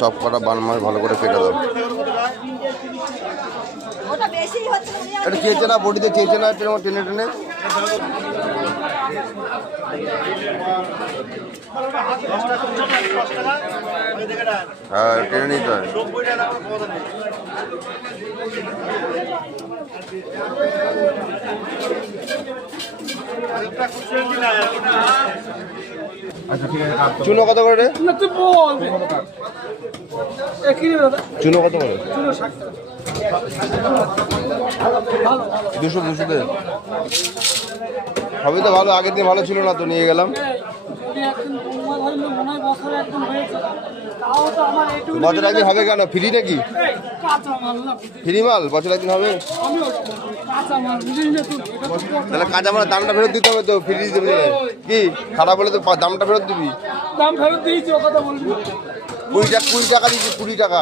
সব কটা বান মাছ ভালো করে কেটে দাও। এটা চেয়েছে না, বডিতে চেয়েছে না টেনে টেনে। হ্যাঁ, টেনে নিতে হয়। চুনো কত করে রে? চুনো কত করে? 200 দে। সবই তো ভালো, আগের দিন ভালো ছিল না তো নিয়ে গেলাম। বছর একদিন হবে কেন? ফ্রি নাকি? ফ্রি মাল বছর একদিন হবে? তাহলে কাঁচা মালের দামটা ফেরত দিতে হবে তো, ফ্রি দেবে কি? খারাপ হলে তো দামটা ফেরত দিবি। দাম ফেরত দিয়েছি, ও কথা বলবি। 20 টাকা দিচ্ছি, 20 টাকা।